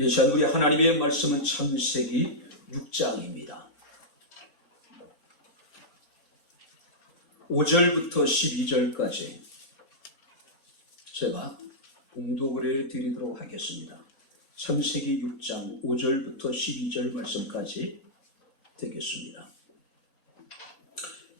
예시한 우리 하나님의 말씀은 창세기 6장입니다. 5절부터 12절까지 제가 봉독을 해드리도록 하겠습니다. 창세기 6장 5절부터 12절 말씀까지 되겠습니다.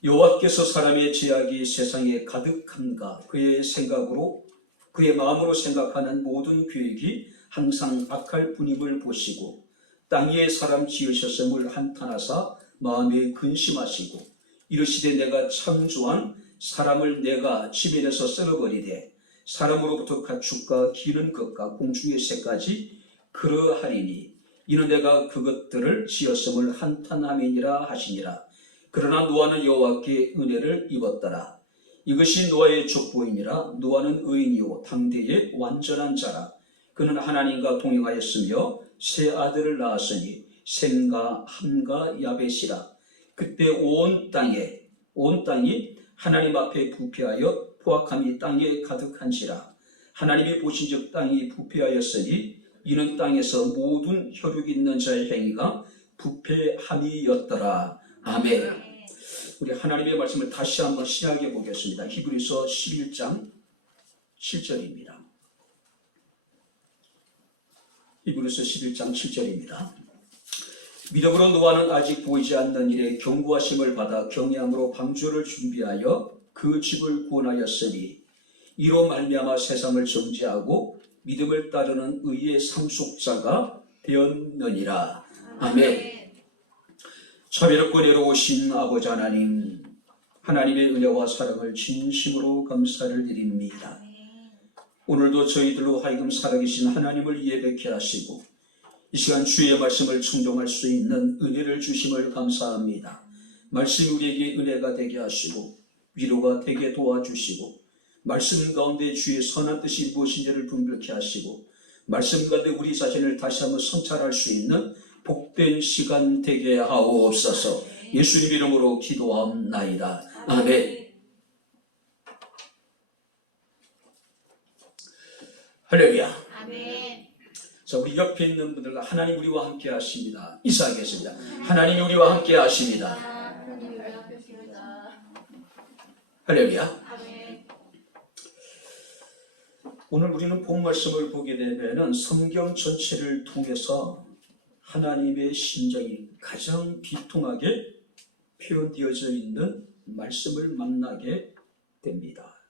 여호와께서 사람의 죄악이 세상에 가득한가 그의 생각으로 그의 마음으로 생각하는 모든 계획이 항상 악할 뿐임을 보시고 땅 위에 사람 지으셨음을 한탄하사 마음에 근심하시고 이르시되 내가 창조한 사람을 내가 지면에서 썰어버리되 사람으로부터 가축과 기는 것과 공중의 새까지 그러하리니 이는 내가 그것들을 지었음을 한탄함이니라 하시니라. 그러나 노아는 여호와께 은혜를 입었더라. 이것이 노아의 족보이니라. 노아는 의인이요 당대의 완전한 자라. 그는 하나님과 동행하였으며 세 아들을 낳았으니 셈과 함과 야벳이라. 그때 온 땅이 하나님 앞에 부패하여 포악함이 땅에 가득한지라. 하나님이 보신즉 땅이 부패하였으니 이는 땅에서 모든 혈육 있는 자의 행위가 부패함이었더라. 아멘. 우리 하나님의 말씀을 다시 한번 시작해 보겠습니다. 히브리서 11장 7절입니다. 히브리서 11장 7절입니다. 믿음으로 노아는 아직 보이지 않는 일에 경고하심을 받아 경외함으로 방주를 준비하여 그 집을 구원하였으니 이로 말미암아 세상을 정죄하고 믿음을 따르는 의의 상속자가 되었느니라. 아멘. 자비롭고 내려오신 아버지 하나님, 하나님의 은혜와 사랑을 진심으로 감사를 드립니다. 오늘도 저희들로 하여금 살아계신 하나님을 예배케 하시고 이 시간 주의 말씀을 청종할 수 있는 은혜를 주심을 감사합니다. 말씀이 우리에게 은혜가 되게 하시고 위로가 되게 도와주시고 말씀 가운데 주의 선한 뜻이 무엇인지를 분별케 하시고 말씀 가운데 우리 자신을 다시 한번 성찰할 수 있는 복된 시간 되게 하옵소서. 예수님 이름으로 기도하옵나이다. 아멘. 할렐루야. 아멘. 자, 우리 옆에 있는 분들과 하나님 우리와 함께 하십니다. 인사하겠습니다. 하나님 우리와 함께 하십니다. 할렐루야. 아멘. 오늘 우리는 본 말씀을 보게 되면 성경 전체를 통해서 하나님의 심정이 가장 비통하게 표현되어져 있는 말씀을 만나게 됩니다.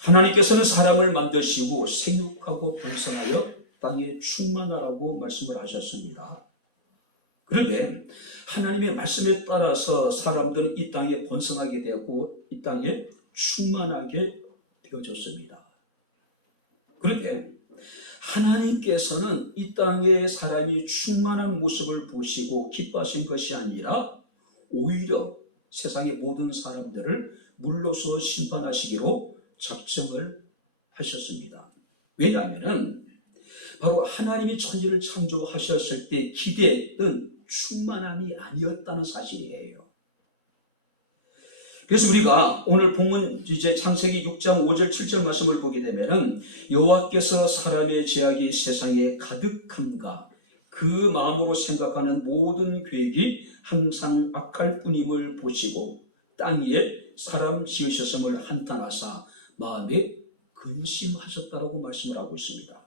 하나님께서는 사람을 만드시고 생육하고 번성하여 땅에 충만하라고 말씀을 하셨습니다. 그런데 하나님의 말씀에 따라서 사람들은 이 땅에 번성하게 되었고 이 땅에 충만하게 되어졌습니다. 그런데 하나님께서는 이 땅에 사람이 충만한 모습을 보시고 기뻐하신 것이 아니라 오히려 세상의 모든 사람들을 물로서 심판하시기로 작정을 하셨습니다. 왜냐하면 바로 하나님이 천지를 창조하셨을 때 기대했던 충만함이 아니었다는 사실이에요. 그래서 우리가 오늘 본문 이제 창세기 6장 5절 7절 말씀을 보게 되면은 여호와께서 사람의 죄악이 세상에 가득함과 그 마음으로 생각하는 모든 계획이 항상 악할 뿐임을 보시고 땅 위에 사람 지으셨음을 한탄하사 마음에 근심하셨다라고 말씀을 하고 있습니다.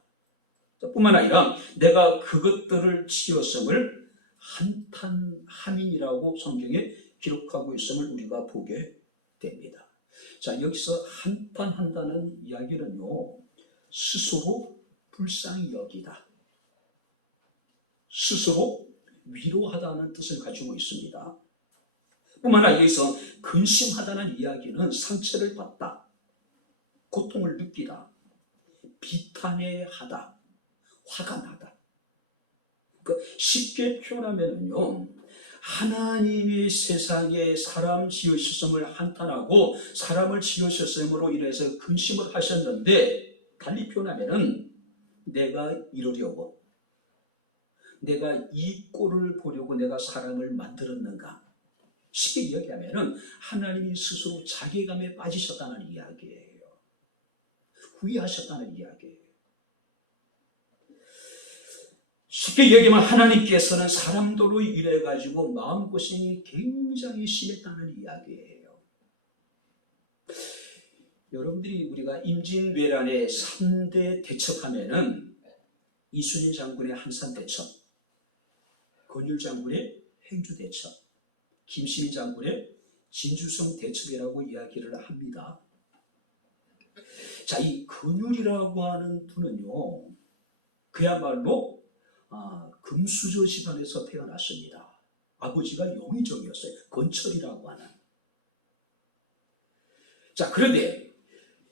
뿐만 아니라 내가 그것들을 지었음을 한탄함이라고 성경에 기록하고 있음을 우리가 보게 됩니다. 자, 여기서 한탄한다는 이야기는요, 스스로 불쌍히 여기다, 스스로 위로하다는 뜻을 가지고 있습니다. 뿐만 아니라 여기서 근심하다는 이야기는 상처를 받다, 고통을 느끼다, 비탄해하다, 화가 나다. 그러니까 쉽게 표현하면요, 하나님이 세상에 사람 지으셨음을 한탄하고 사람을 지으셨음으로 인해서 근심을 하셨는데, 달리 표현하면은 내가 이루려고, 내가 이 꼴을 보려고 내가 사람을 만들었는가? 쉽게 이야기하면은 하나님이 스스로 자괴감에 빠지셨다는 이야기예요. 후회하셨다는 이야기예요. 쉽게 얘기하면 하나님께서는 사람들로 인해가지고 마음고생이 굉장히 심했다는 이야기예요. 여러분들이 우리가 임진왜란의 3대 대첩하면은 이순신 장군의 한산대첩, 권율 장군의 행주대첩, 김시민 장군의 진주성 대첩이라고 이야기를 합니다. 자, 이 권율이라고 하는 분은요, 그야말로 금수저 집안에서 태어났습니다. 아버지가 영의정이었어요. 건철이라고 하는. 자, 그런데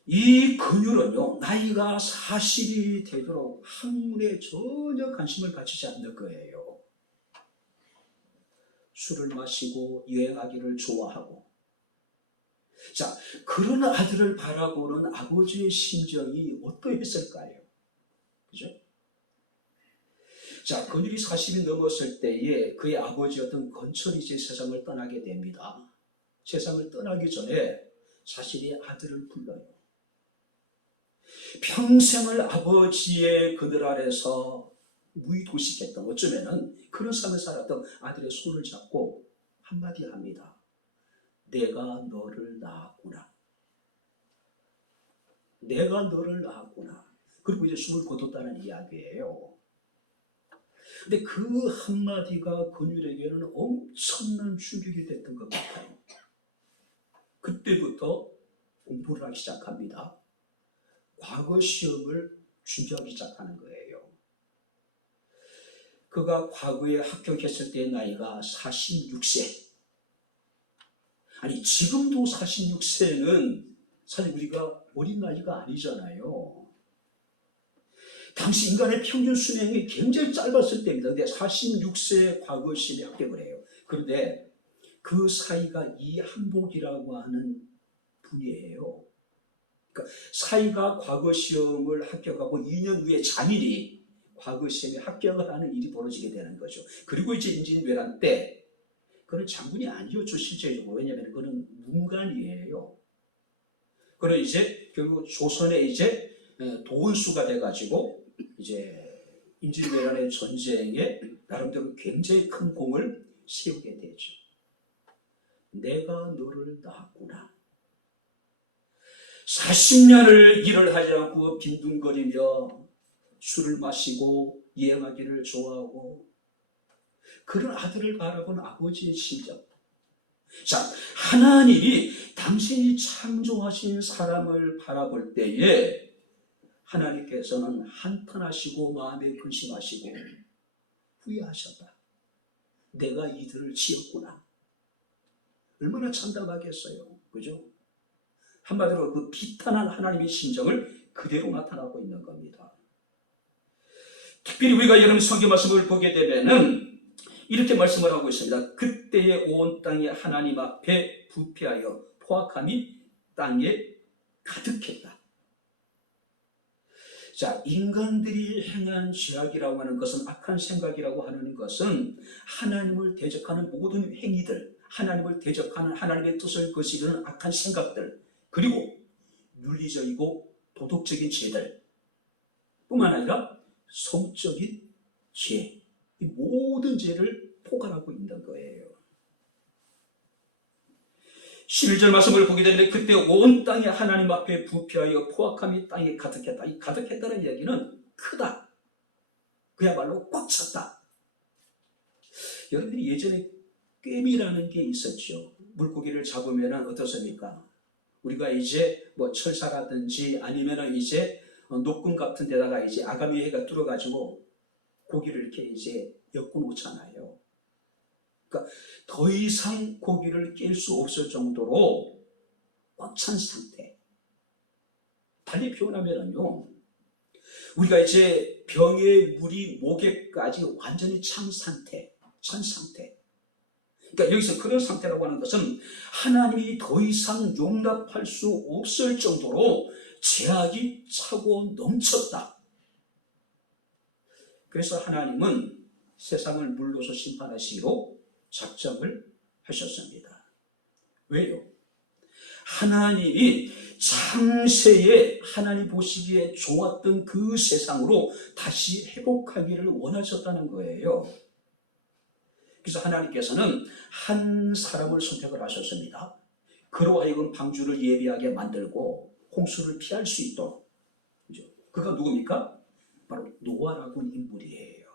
이 권율은요, 나이가 40이 되도록 학문에 전혀 관심을 가지지 않는 거예요. 술을 마시고 여행하기를 좋아하고. 자, 그런 아들을 바라보는 아버지의 심정이 어떠했을까요? 그죠? 자, 권율이 40이 넘었을 때에 그의 아버지였던 건철이 이제 세상을 떠나게 됩니다. 세상을 떠나기 전에 사실이 아들을 불러요. 평생을 아버지의 그늘 아래서 무의도식했던, 어쩌면은 그런 삶을 살았던 아들의 손을 잡고 한마디 합니다. 내가 너를 낳았구나. 내가 너를 낳았구나. 그리고 이제 숨을 거뒀다는 이야기예요. 근데 그 한마디가 권율에게는 엄청난 충격이 됐던 것 같아요. 그때부터 공부를 하기 시작합니다. 과거 시험을 준비하기 시작하는 거예요. 그가 과거에 합격했을 때의 나이가 46세. 아니, 지금도 46세는 사실 우리가 어린 나이가 아니잖아요. 당시 인간의 평균 수명이 굉장히 짧았을 때입니다. 근데 46세에 과거 시험에 합격을 해요. 그런데 그 사이가 이한복이라고 하는 분이에요. 그러니까 사이가 과거 시험을 합격하고 2년 후에 자민이 과거 시험에 합격을 하는 일이 벌어지게 되는 거죠. 그리고 이제 임진왜란 때 그는 장군이 아니었죠, 실제적으로. 왜냐하면 그는 문관이에요. 그는 이제 결국 조선에 이제 도원수가 돼가지고 이제 임진왜란의 전쟁에 나름대로 굉장히 큰功을 세우게 되죠. 내가 너를 낳았구나. 40년을 일을 하지 않고 빈둥거리며 술을 마시고 여행하기를 좋아하고 그런 아들을 바라본 아버지의 심정. 자, 하나님이 당신이 창조하신 사람을 바라볼 때에 하나님께서는 한탄하시고 마음에 근심하시고 후회하셨다. 내가 이들을 지었구나. 얼마나 참담하겠어요. 그죠? 한마디로 그 비탄한 하나님의 심정을 그대로 나타나고 있는 겁니다. 특별히 우리가 여러분 성경 말씀을 보게 되면은 이렇게 말씀을 하고 있습니다. 그때의 온 땅이 하나님 앞에 부패하여 포악함이 땅에 가득했다. 자, 인간들이 행한 죄악이라고 하는 것은, 악한 생각이라고 하는 것은 하나님을 대적하는 모든 행위들, 하나님을 대적하는 하나님의 뜻을 거스르는 악한 생각들, 그리고 윤리적이고 도덕적인 죄들 뿐만 아니라 성적인 죄, 이 모든 죄를 포괄하고 있는 거예요. 11절 말씀을 보게 되는데 그때 온 땅이 하나님 앞에 부패하여 포악함이 땅에 가득했다. 이 가득했다는 얘기는 크다. 그야말로 꽉 찼다. 여러분들이 예전에 꿰미라는 게 있었죠. 물고기를 잡으면 어떻습니까? 우리가 이제 뭐 철사라든지 아니면 이제 녹금 같은 데다가 이제 아가미 해가 뚫어가지고 고기를 이렇게 이제 엮어 놓잖아요. 그러니까 더 이상 고기를 깰 수 없을 정도로 꽉 찬 상태. 달리 표현하면요, 우리가 이제 병의 물이 목에까지 완전히 찬 상태. 그러니까 여기서 그런 상태라고 하는 것은 하나님이 더 이상 용납할 수 없을 정도로 죄악이 차고 넘쳤다. 그래서 하나님은 세상을 물로서 심판하시기로 작정을 하셨습니다. 왜요? 하나님이 창세에 하나님 보시기에 좋았던 그 세상으로 다시 회복하기를 원하셨다는 거예요. 그래서 하나님께서는 한 사람을 선택을 하셨습니다. 그로 하여금 방주를 예비하게 만들고 홍수를 피할 수 있도록. 그죠? 그가 누굽니까? 바로 노아라고 하는 인물이에요.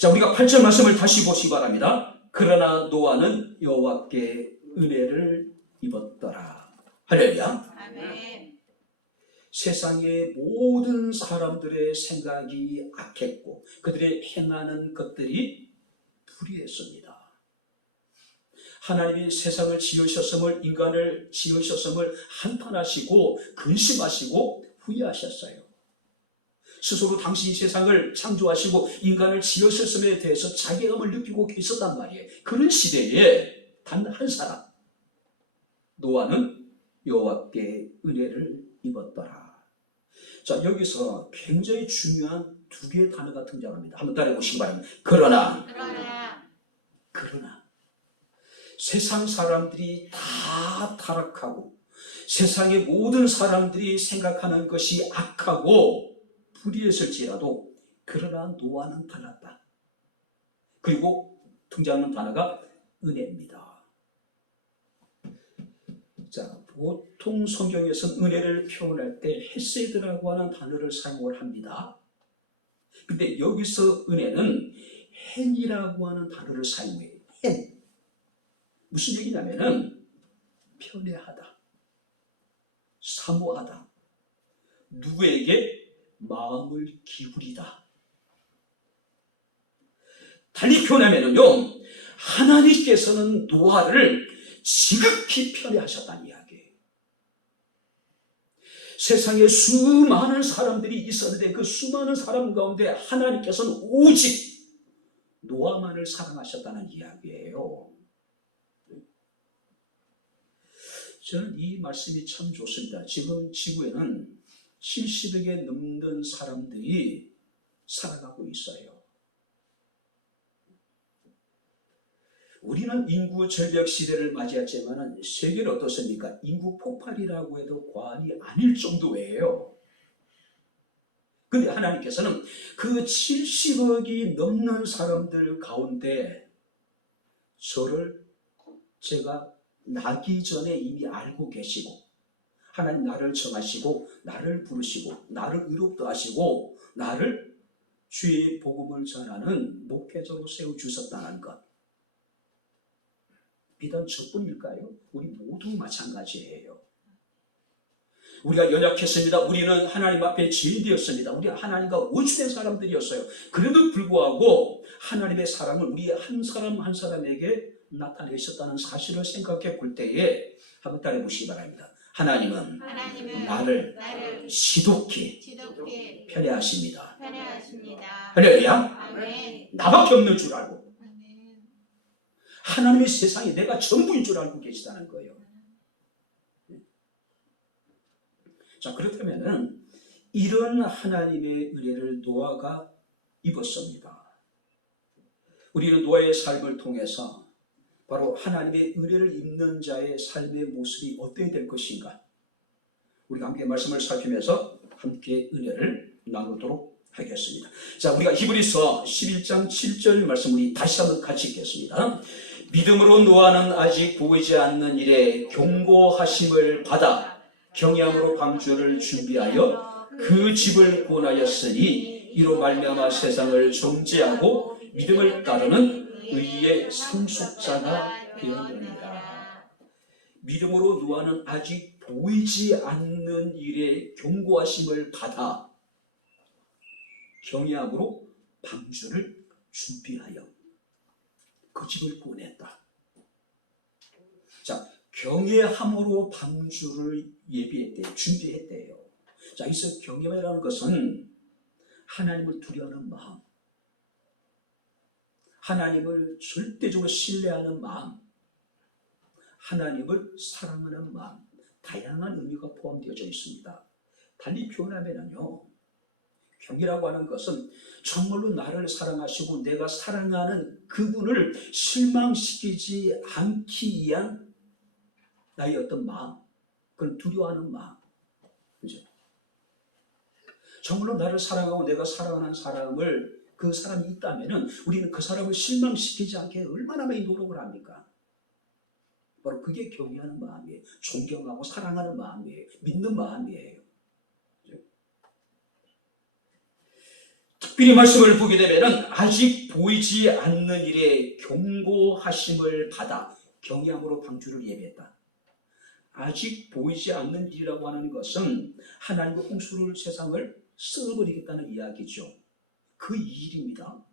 자, 우리가 8절 말씀을 다시 보시기 바랍니다. 그러나 노아는 여호와께 은혜를 입었더라. 할렐루야. 아멘. 세상의 모든 사람들의 생각이 악했고 그들의 행하는 것들이 불의했습니다. 하나님이 세상을 지으셨음을, 인간을 지으셨음을 한탄하시고 근심하시고 후회하셨어요. 스스로 당신이 세상을 창조하시고 인간을 지으셨음에 대해서 자괴감을 느끼고 계셨단 말이에요. 그런 시대에 단 한 사람, 노아는 여호와께 은혜를 입었더라. 자, 여기서 굉장히 중요한 두 개의 단어가 등장합니다. 한번 따라해 보시기 바랍니다. 그러나. 세상 사람들이 다 타락하고 세상의 모든 사람들이 생각하는 것이 악하고 불의했을지라도 그러나 노아는 달랐다. 그리고 등장하는 단어가 은혜입니다. 자, 보통 성경에서는 은혜를 표현할 때 헤세드라고 하는 단어를 사용을 합니다. 근데 여기서 은혜는 헨이라고 하는 단어를 사용해요. 헨. 무슨 얘기냐면은 편애하다, 사모하다, 누구에게 마음을 기울이다. 달리 표현하면은요, 하나님께서는 노아를 지극히 편애하셨다는 이야기예요. 세상에 수많은 사람들이 있었는데 그 수많은 사람 가운데 하나님께서는 오직 노아만을 사랑하셨다는 이야기예요. 저는 이 말씀이 참 좋습니다. 지금 지구에는 70억에 넘는 사람들이 살아가고 있어요. 우리는 인구 절벽 시대를 맞이했지만 세계는 어떻습니까? 인구 폭발이라고 해도 과언이 아닐 정도예요. 그런데 하나님께서는 그 70억이 넘는 사람들 가운데 저를 제가 나기 전에 이미 알고 계시고 하나님 나를 정하시고 나를 부르시고 나를 의롭다 하시고 나를 주의 복음을 전하는 목회자로 세워주셨다는 것. 비단 저뿐일까요? 우리 모두 마찬가지예요. 우리가 연약했습니다. 우리는 하나님 앞에 죄인되었습니다. 우리가 하나님과 원수된 사람들이었어요. 그래도 불구하고 하나님의 사랑을 우리 한 사람 한 사람에게 나타내셨다는 사실을 생각해 볼 때에 한번 따라해 보시기 바랍니다. 하나님은 나를 지독히 편애하십니다. 할렐루야. 나밖에 없는 줄 알고 하나님의 세상에 내가 전부인 줄 알고 계시다는 거예요. 자, 그렇다면은 이런 하나님의 은혜를 노아가 입었습니다. 우리는 노아의 삶을 통해서 바로 하나님의 은혜를 입는 자의 삶의 모습이 어떻게 될 것인가? 우리가 함께 말씀을 살피면서 함께 은혜를 나누도록 하겠습니다. 자, 우리가 히브리서 11장 7절 말씀 우리 다시 한번 같이 읽겠습니다. 믿음으로 노아는 아직 보이지 않는 일에 경고하심을 받아 경외함으로 방주를 준비하여 그 집을 구원하였으니 이로 말미암아 세상을 정죄하고 믿음을 따르는 의의 상속자가 되었느니라. 믿음으로 노아는 아직 보이지 않는 일에 경고하심을 받아 경외함으로 방주를 준비하여 그 집을 구원했다. 자, 경외함으로 방주를 예비했대요. 준비했대요. 자, 여기서 경외라는 것은 하나님을 두려워하는 마음, 하나님을 절대적으로 신뢰하는 마음, 하나님을 사랑하는 마음, 다양한 의미가 포함되어져 있습니다. 달리 표현하면요, 경이라고 하는 것은 정말로 나를 사랑하시고 내가 사랑하는 그분을 실망시키지 않기 위한 나의 어떤 마음, 그런 두려워하는 마음. 그죠? 정말로 나를 사랑하고 내가 사랑하는 사람을 그 사람이 있다면은 우리는 그 사람을 실망시키지 않게 얼마나 많이 노력을 합니까? 바로 그게 경외하는 마음이에요. 존경하고 사랑하는 마음이에요. 믿는 마음이에요. 특별히 말씀을 보게 되면은 아직 보이지 않는 일에 경고하심을 받아 경외함으로 방주를 예배했다. 아직 보이지 않는 일이라고 하는 것은 하나님의 홍수를 세상을 썩어버리겠다는 이야기죠. 그 일입니다.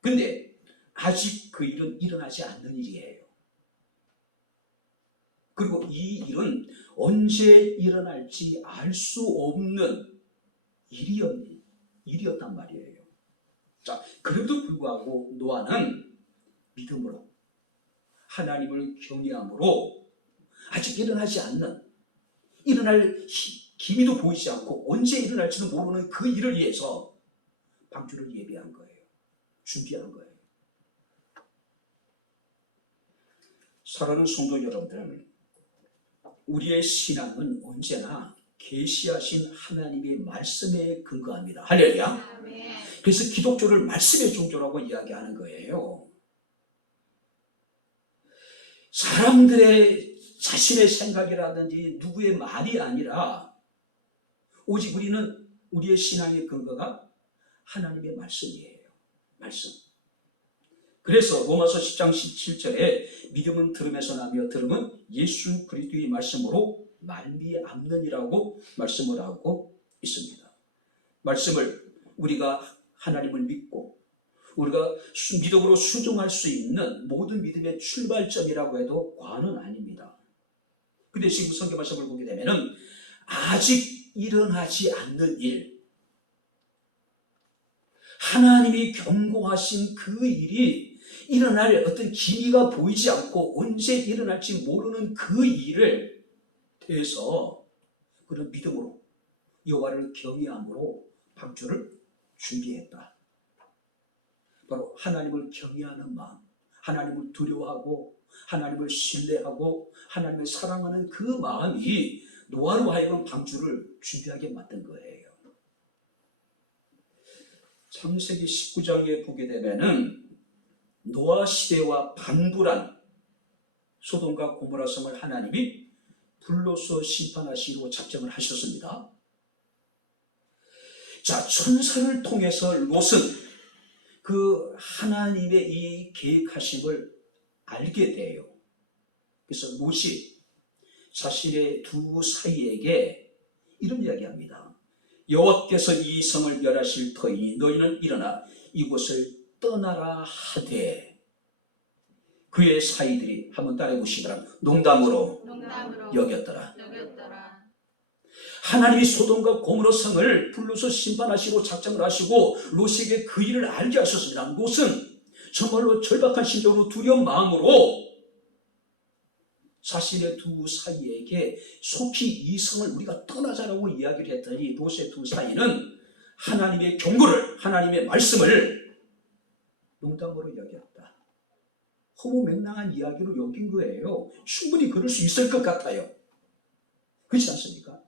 근데 아직 그 일은 일어나지 않는 일이에요. 그리고 이 일은 언제 일어날지 알 수 없는 일이었단 말이에요. 자, 그래도 불구하고 노아는 믿음으로 하나님을 경외함으로 아직 일어나지 않는, 일어날 기미도 보이지 않고 언제 일어날지도 모르는 그 일을 위해서 방주를 예비한 거예요. 준비한 거예요. 사랑하는 성도 여러분들, 우리의 신앙은 언제나 계시하신 하나님의 말씀에 근거합니다. 할렐루야. 그래서 기독교를 말씀의 종교라고 이야기하는 거예요. 사람들의 자신의 생각이라든지 누구의 말이 아니라 오직 우리는 우리의 신앙의 근거가 하나님의 말씀이에요. 말씀. 그래서 로마서 10장 17절에 믿음은 들음에서 나며 들음은 예수 그리스도의 말씀으로 말미암느니라고 말씀을 하고 있습니다. 말씀을 우리가 하나님을 믿고 우리가 믿음으로 순종할 수 있는 모든 믿음의 출발점이라고 해도 과언은 아닙니다. 근데 지금 성경 말씀을 보게 되면은 아직 일어나지 않는 일, 하나님이 경고하신 그 일이 일어날 어떤 기미가 보이지 않고 언제 일어날지 모르는 그 일을 대해서 그런 믿음으로 여호와를 경외함으로 방주를 준비했다. 바로 하나님을 경외하는 마음, 하나님을 두려워하고 하나님을 신뢰하고 하나님을 사랑하는 그 마음이 노아로 하여금 방주를 준비하게 만든 거예요. 창세기 19장에 보게 되면은 노아 시대와 반불한 소돔과 고모라 성을 하나님이 불로서 심판하시고 작정을 하셨습니다. 자, 천사를 통해서 롯은 그 하나님의 이 계획하심을 알게 돼요. 그래서 롯이 자신의 두 사이에게 이런 이야기합니다. 여호와께서 이 성을 멸하실 터이니 너희는 일어나 이곳을 떠나라 하되, 그의 사이들이 한번 따라해 보시면 농담으로 여겼더라. 하나님이 소돔과 고모라 성을 불러서 심판하시고 작정을 하시고 롯에게 그 일을 알게 하셨습니다. 롯은 정말로 절박한 심정으로 두려운 마음으로 자신의 두 사이에게 속히 이 성을 우리가 떠나자라고 이야기를 했더니 롯의 두 사이는 하나님의 경고를, 하나님의 말씀을 농담으로 여겼다. 허무맹랑한 이야기로 여긴 거예요. 충분히 그럴 수 있을 것 같아요. 그렇지 않습니까?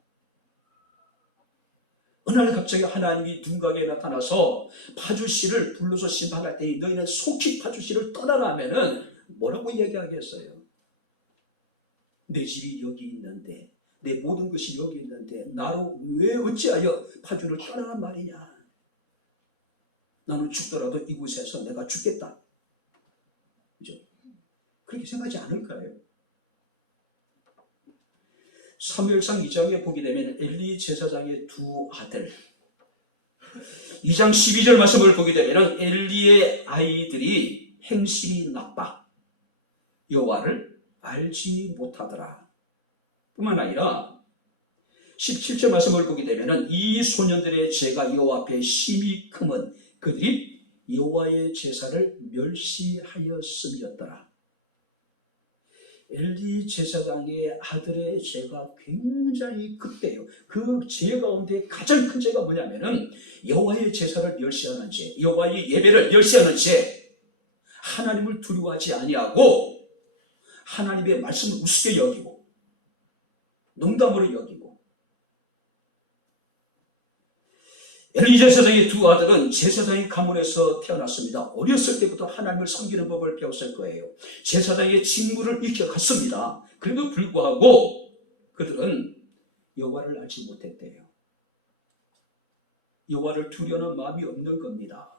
어느 날 갑자기 하나님이 둔각에 나타나서 파주씨를 불러서 심판할 때니 너희는 속히 파주씨를 떠나라 하면은 뭐라고 얘기하겠어요? 내 집이 여기 있는데, 내 모든 것이 여기 있는데 나로 왜 어찌하여 파주를 떠나란 말이냐? 나는 죽더라도 이곳에서 내가 죽겠다. 그죠? 그렇게 생각하지 않을까요? 사무엘상 2장에 보게 되면 엘리 제사장의 두 아들, 2장 12절 말씀을 보게 되면 엘리의 아이들이 행실이 나빠 여호와를 알지 못하더라. 뿐만 아니라 17절 말씀을 보게 되면 이 소년들의 죄가 여호와 앞에 심히 크면 그들이 여호와의 제사를 멸시하였음이었더라. 엘리 제사장의 아들의 죄가 굉장히 크대요. 그 죄 가운데 가장 큰 죄가 뭐냐면은 여호와의 제사를 멸시하는 죄, 여호와의 예배를 멸시하는 죄, 하나님을 두려워하지 아니하고 하나님의 말씀을 우습게 여기고 농담으로 여기고, 엘리 제사장의 두 아들은 제사장의 가문에서 태어났습니다. 어렸을 때부터 하나님을 섬기는 법을 배웠을 거예요. 제사장의 직무를 익혀갔습니다. 그래도 불구하고 그들은 여호와를 알지 못했대요. 여호와를 두려워하는 마음이 없는 겁니다.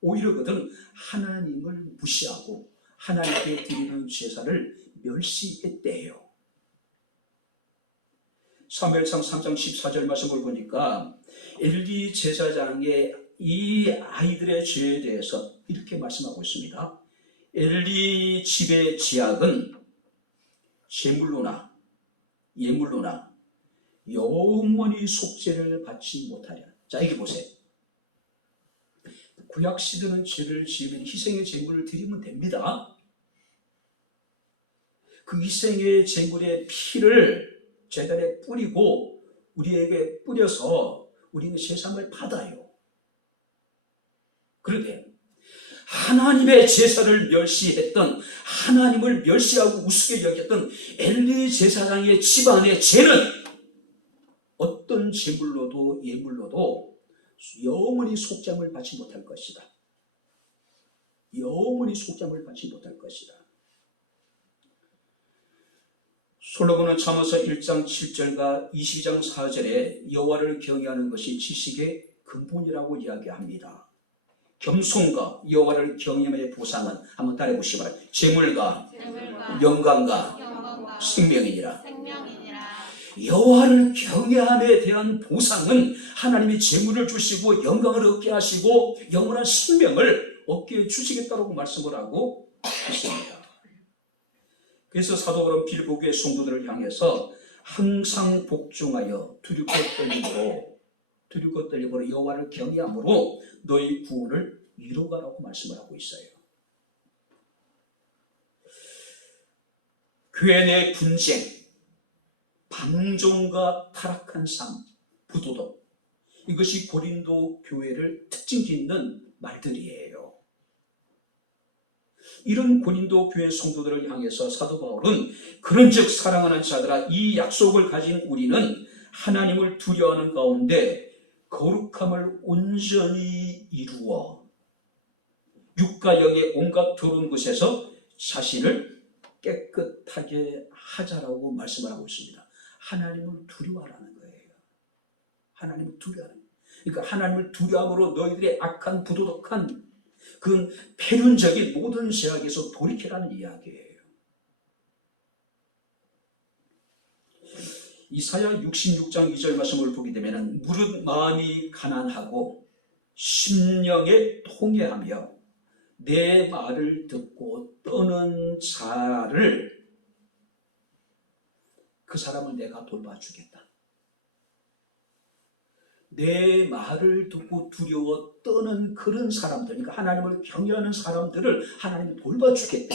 오히려 그들은 하나님을 무시하고 하나님께 드리는 제사를 멸시했대요. 사무엘상 3장 14절 말씀을 보니까 엘리 제사장의 이 아이들의 죄에 대해서 이렇게 말씀하고 있습니다. 엘리 집의 지약은 제물로나 예물로나 영원히 속죄를 받지 못하랴. 자, 이게 보세요. 구약 시대는 죄를 지으면 희생의 제물을 드리면 됩니다. 그 희생의 제물의 피를 제단에 뿌리고 우리에게 뿌려서 우리는 세상을 받아요. 그런데 하나님의 제사를 멸시했던, 하나님을 멸시하고 우습게 여겼던 엘리 제사장의 집안의 죄는 어떤 제물로도 예물로도 영원히 속죄함을 받지 못할 것이다. 영원히 속죄함을 받지 못할 것이다. 솔로몬은 잠언서 1장 7절과 22장 4절에 여호와를 경외하는 것이 지식의 근본이라고 이야기합니다. 겸손과 여호와를 경외함의 보상은 한번 따라해 보시기 바랍니다. 재물과 영광과 생명이니라. 여호와를 경외함에 대한 보상은 하나님이 재물을 주시고 영광을 얻게 하시고 영원한 생명을 얻게 주시겠다고 말씀을 하고 있습니다. 그래서 사도 바울은 빌보교의 성도들을 향해서 항상 복종하여 두렵고 떨림으로 여호와를 경외함으로 너희 구원을 이루가라고 말씀을 하고 있어요. 교회 내 분쟁, 방종과 타락한 삶, 부도덕, 이것이 고린도 교회를 특징 짓는 말들이에요. 이런 고린도 교회 성도들을 향해서 사도 바울은 그런즉 사랑하는 자들아, 이 약속을 가진 우리는 하나님을 두려워하는 가운데 거룩함을 온전히 이루어 육과 영의 온갖 더러운 것에서 자신을 깨끗하게 하자라고 말씀을 하고 있습니다. 하나님을 두려워하라는 거예요. 하나님을 두려워하는 거예요. 그러니까 하나님을 두려움으로 너희들의 악한 부도덕한 그 폐륜적인 모든 죄악에서 돌이키라는 이야기예요. 이사야 66장 2절 말씀을 보게 되면 무릇 마음이 가난하고 심령에 통회하며 내 말을 듣고 떠는 자를, 그 사람을 내가 돌봐주겠다. 내 말을 듣고 두려워 떠는 그런 사람들, 그러니까 하나님을 경외하는 사람들을 하나님이 돌봐주겠다.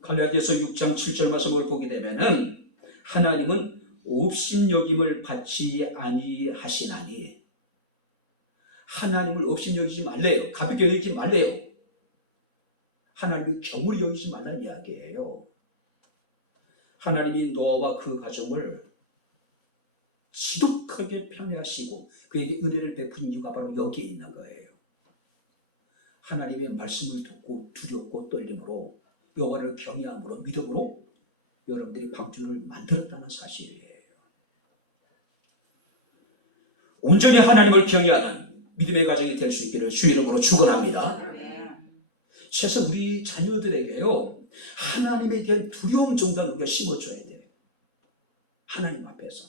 갈라디아서 6장 7절 말씀을 보게 되면은 하나님은 업신여김을 받지 아니하시나니, 하나님을 업신여기지 말래요. 가볍게 여기지 말래요. 하나님을 경홀히 여기지 말라는 이야기예요. 하나님이 노아와 그 가정을 지독하게 편애하시고 그에게 은혜를 베푼 이유가 바로 여기에 있는 거예요. 하나님의 말씀을 듣고 두렵고 떨림으로 여호와를 경외함으로 믿음으로 여러분들이 방주를 만들었다는 사실이에요. 온전히 하나님을 경외하는 믿음의 가정이 될 수 있기를 주 이름으로 축원합니다. 그래서 우리 자녀들에게요, 하나님에 대한 두려움 정도는 우리가 심어줘야 돼요. 하나님 앞에서.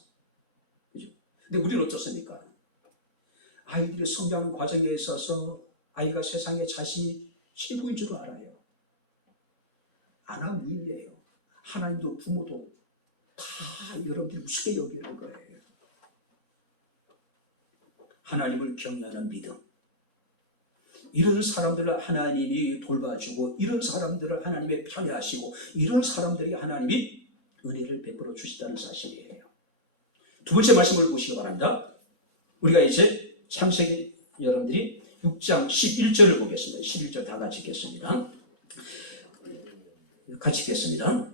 그죠? 근데 우리는 어떻습니까? 아이들이 성장하는 과정에 있어서 아이가 세상에 자신이 최고인 줄 알아요. 아나무인이에요. 하나님도 부모도 다 여러분들이 우습게 여기는 거예요. 하나님을 경외하는 믿음, 이런 사람들을 하나님이 돌봐주고 이런 사람들을 하나님이 편애하시고 이런 사람들에게 하나님이 은혜를 베풀어 주시다는 사실이에요. 두 번째 말씀을 보시기 바랍니다. 우리가 이제 창세기 여러분들이 6장 11절을 보겠습니다. 11절 다 같이 읽겠습니다. 같이 읽겠습니다.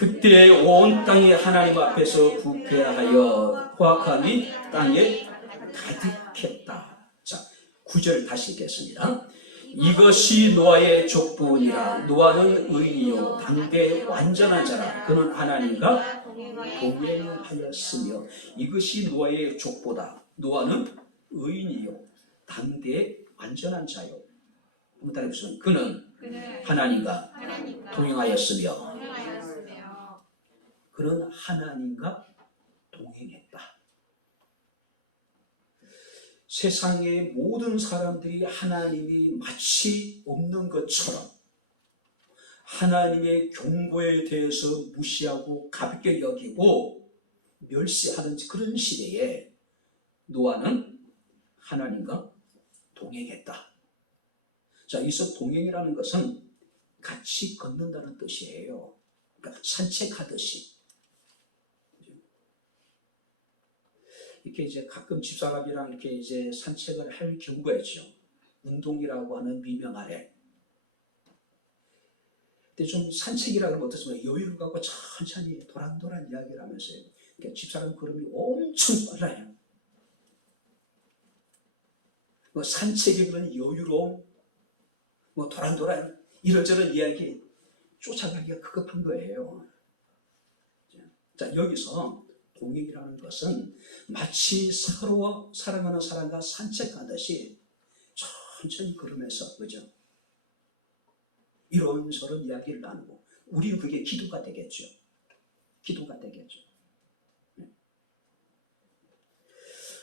그때 온 땅이 하나님 앞에서 부패하여 포악함이 땅에 가득했다. 자, 9절 다시 읽겠습니다. 이것이 노아의 족보니라. 노아는 의인이요 당대 완전한 자라. 그는 하나님과 동행하였으며. 이것이 노아의 족보다. 노아는 의인이요 당대 완전한 자요. 무슨 그는 하나님과 동행하였으며. 그는 하나님과 동행했다. 세상의 모든 사람들이 하나님이 마치 없는 것처럼 하나님의 경고에 대해서 무시하고 가볍게 여기고 멸시하는 그런 시대에 노아는 하나님과 동행했다. 자, 여기서 동행이라는 것은 같이 걷는다는 뜻이에요. 그러니까 산책하듯이. 이렇게 이제 가끔 집사람이랑 이렇게 이제 산책을 할 경우가 있죠. 운동이라고 하는 미명 아래. 근데 좀 산책이라고 하면 어떻습니까? 여유를 갖고 천천히 도란도란 이야기를 하면서요. 그러니까 집사람 걸음이 엄청 빨라요. 뭐 산책의 그런 여유로움, 뭐 도란도란 이런저런 이야기 쫓아가기가 급급한 거예요. 자, 여기서 동행이라는 것은 마치 서로 사랑하는 사람과 산책하듯이 천천히 걸으면서, 그죠? 이런저런 이야기를 나누고, 우리는 그게 기도가 되겠죠. 기도가 되겠죠.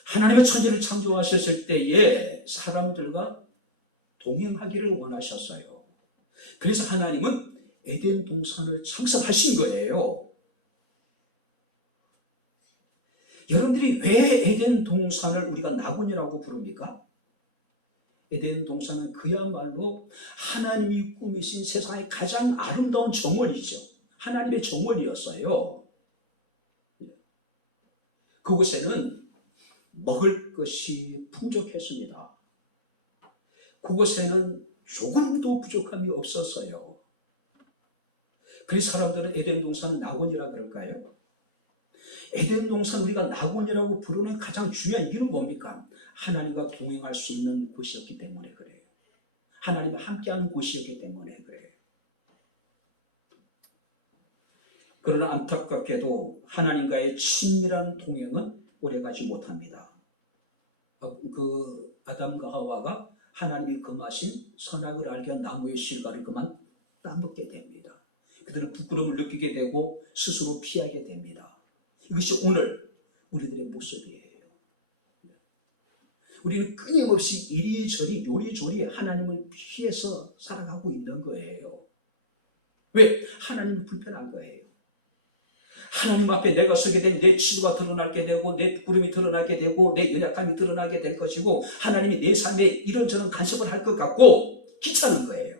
하나님의 천지를 창조하셨을 때에 사람들과 동행하기를 원하셨어요. 그래서 하나님은 에덴 동산을 창설하신 거예요. 여러분들이 왜 에덴 동산을 우리가 낙원이라고 부릅니까? 에덴 동산은 그야말로 하나님이 꾸미신 세상의 가장 아름다운 정원이죠. 하나님의 정원이었어요. 그곳에는 먹을 것이 풍족했습니다. 그곳에는 조금도 부족함이 없었어요. 그래서 사람들은 에덴 동산은 낙원이라 그럴까요? 에덴 동산 우리가 낙원이라고 부르는 가장 중요한 이유는 뭡니까? 하나님과 동행할 수 있는 곳이었기 때문에 그래요. 하나님과 함께하는 곳이었기 때문에 그래요. 그러나 안타깝게도 하나님과의 친밀한 동행은 오래가지 못합니다. 그 아담과 하와가 하나님이 금하신 선악을 알게 한 나무의 실과를 그만 따먹게 됩니다. 그들은 부끄러움을 느끼게 되고 스스로 피하게 됩니다. 이것이 오늘 우리들의 모습이에요. 우리는 끊임없이 이리저리 요리조리 하나님을 피해서 살아가고 있는 거예요. 왜? 하나님이 불편한 거예요. 하나님 앞에 내가 서게 되면 내 치부가 드러나게 되고 내 부끄러움이 드러나게 되고 내 연약함이 드러나게 될 것이고 하나님이 내 삶에 이런저런 간섭을 할 것 같고 귀찮은 거예요.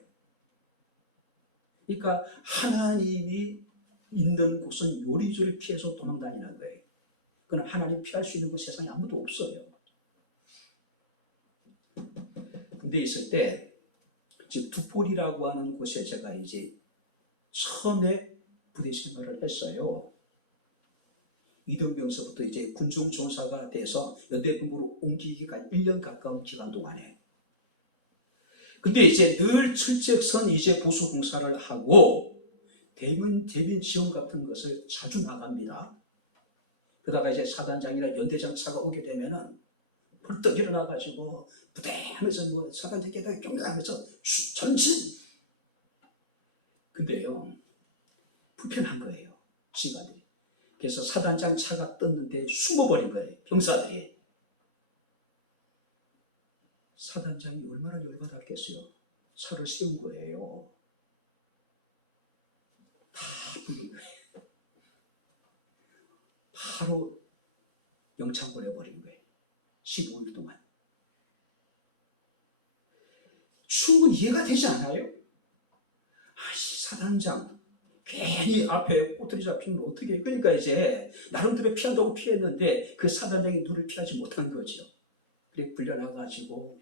그러니까 하나님이 있는 곳은 요리조리 피해서 도망다니는 거예요. 그러나 하나님 피할 수 있는 곳 세상에 아무도 없어요. 근데 있을 때 즉 두폴이라고 하는 곳에 제가 이제 처음에 부대 생활을 했어요. 이등병서부터 이제 군중 종사가 돼서 연대본부로 옮기기까지 1년 가까운 기간 동안에. 근데 이제 늘 철책선 이제 보수 공사를 하고 대민 지원 같은 것을 자주 나갑니다. 그러다가 이제 사단장이나 연대장 차가 오게 되면은 벌떡 일어나가지고 부대하면서 뭐 사단장에다가 경례하면서 전신. 근데요 불편한 거예요 시간들이. 그래서 사단장 차가 떴는데 숨어버린 거예요 병사들이. 사단장이 얼마나 열받았겠어요. 차를 세운 거예요. 다 불린 거예요. 바로 영창 보내버린 거예요. 15일 동안. 충분히 이해가 되지 않아요? 사단장 괜히 앞에 꼬투리 잡히면 어떻게 해? 그러니까 이제 나름대로 피한다고 피했는데 그 사단장이 눈을 피하지 못한 거죠. 그래 불려나가지고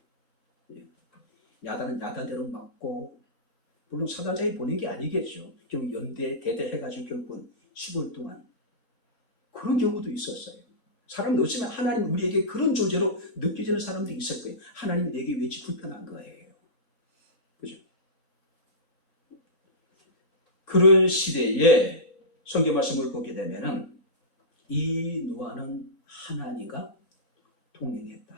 야단은 야단대로 맞고 물론 사단장이 보낸 게 아니겠죠. 결국 연대 대대 해가지고 결국은 15일 동안 그런 경우도 있었어요. 사람은 어쩌면 하나님 우리에게 그런 존재로 느껴지는 사람도 있을 거예요. 하나님이 내게 왠지 불편한 거예요. 그죠? 그런 시대에 성경 말씀을 보게 되면은 이 노아는 하나님과 동행했다.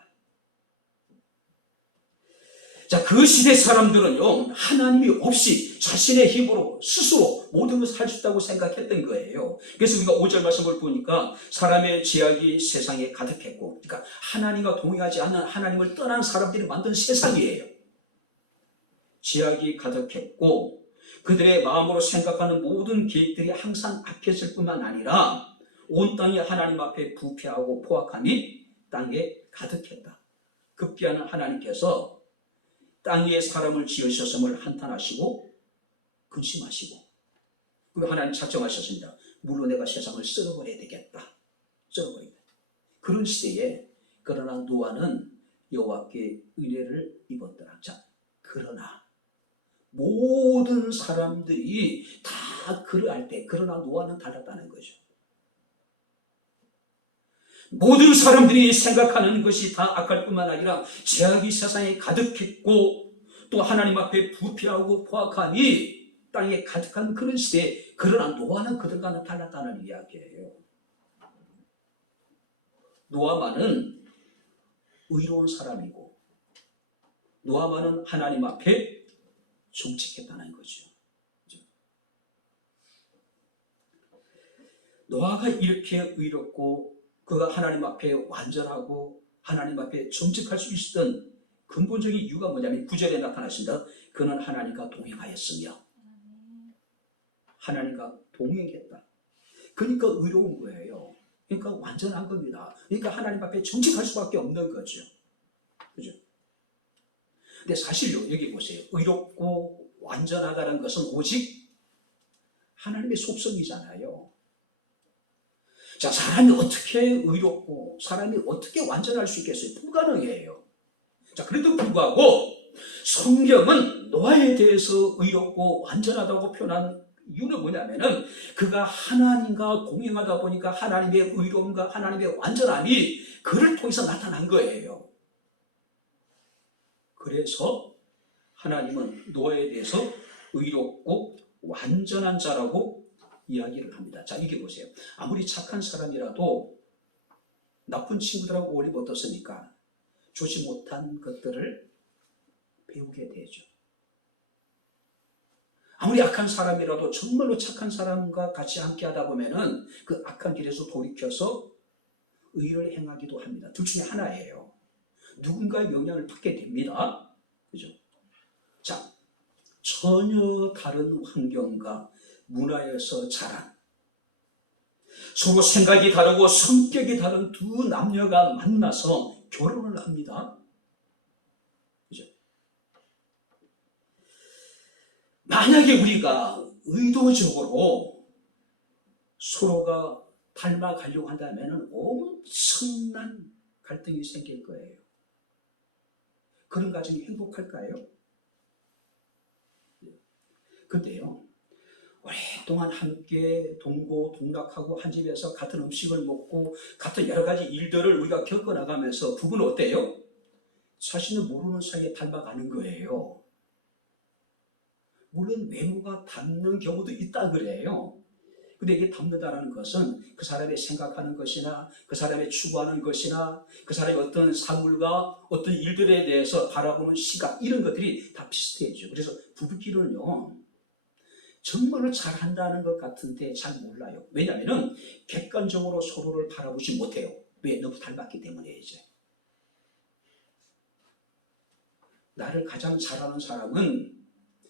자, 그 시대 사람들은요, 하나님이 없이 자신의 힘으로 스스로 모든 것을 할 수 있다고 생각했던 거예요. 그래서 우리가 5절 말씀을 보니까 사람의 죄악이 세상에 가득했고, 그러니까 하나님과 동행하지 않는 하나님을 떠난 사람들이 만든 세상이에요. 죄악이 가득했고, 그들의 마음으로 생각하는 모든 계획들이 항상 악했을 뿐만 아니라 온 땅이 하나님 앞에 부패하고 포악함이 땅에 가득했다. 급기야는 하나님께서 땅 위에 사람을 지으셨음을 한탄하시고 근심하시고, 그리고 하나님 작정하셨습니다. 물론 내가 세상을 썰어버려야 되겠다. 썰어버리겠다. 그런 시대에 그러나 노아는 여호와께 은혜를 입었더라. 자, 그러나 모든 사람들이 다 그러할 때 그러나 노아는 달랐다는 거죠. 모든 사람들이 생각하는 것이 다 악할 뿐만 아니라 죄악이 세상에 가득했고 또 하나님 앞에 부패하고 포악함이 땅에 가득한 그런 시대에 그러나 노아는 그들과는 달랐다는 이야기예요. 노아만은 의로운 사람이고 노아만은 하나님 앞에 정직했다는 거죠. 노아가 이렇게 의롭고 그가 하나님 앞에 완전하고 하나님 앞에 정직할 수 있었던 근본적인 이유가 뭐냐면 9절에 나타나신다. 그는 하나님과 동행하였으며 하나님과 동행했다. 그러니까 의로운 거예요. 그러니까 완전한 겁니다. 그러니까 하나님 앞에 정직할 수밖에 없는 거죠. 그죠? 근데 사실요, 여기 보세요. 의롭고 완전하다는 것은 오직 하나님의 속성이잖아요. 자, 사람이 어떻게 의롭고 사람이 어떻게 완전할 수 있겠어요? 불가능해요. 자, 그래도 불구하고 성경은 노아에 대해서 의롭고 완전하다고 표현한 이유는 뭐냐면은 그가 하나님과 공행하다 보니까 하나님의 의로움과 하나님의 완전함이 그를 통해서 나타난 거예요. 그래서 하나님은 노아에 대해서 의롭고 완전한 자라고 이야기를 합니다. 자, 이게 보세요. 아무리 착한 사람이라도 나쁜 친구들하고 어울리면 어떻습니까? 좋지 못한 것들을 배우게 되죠. 아무리 악한 사람이라도 정말로 착한 사람과 같이 함께 하다 보면은 그 악한 길에서 돌이켜서 의를 행하기도 합니다. 둘 중에 하나예요. 누군가의 영향을 받게 됩니다. 그죠? 자, 전혀 다른 환경과 문화에서 자란 서로 생각이 다르고 성격이 다른 두 남녀가 만나서 결혼을 합니다. 그죠? 만약에 우리가 의도적으로 서로가 닮아가려고 한다면 엄청난 갈등이 생길 거예요. 그런 가정이 행복할까요? 근데요, 오랫동안 함께 동고동락하고 한 집에서 같은 음식을 먹고 같은 여러 가지 일들을 우리가 겪어나가면서 부부는 어때요? 사실은 모르는 사이에 닮아가는 거예요. 물론 외모가 닮는 경우도 있다 그래요. 근데 이게 닮는다는 것은 그 사람의 생각하는 것이나 그 사람의 추구하는 것이나 그 사람의 어떤 사물과 어떤 일들에 대해서 바라보는 시각 이런 것들이 다 비슷해져. 그래서 부부끼리는요 정말로 잘한다는 것 같은데 잘 몰라요. 왜냐하면 객관적으로 서로를 바라보지 못해요. 왜? 너무 닮았기 때문에. 이제 나를 가장 잘하는 사람은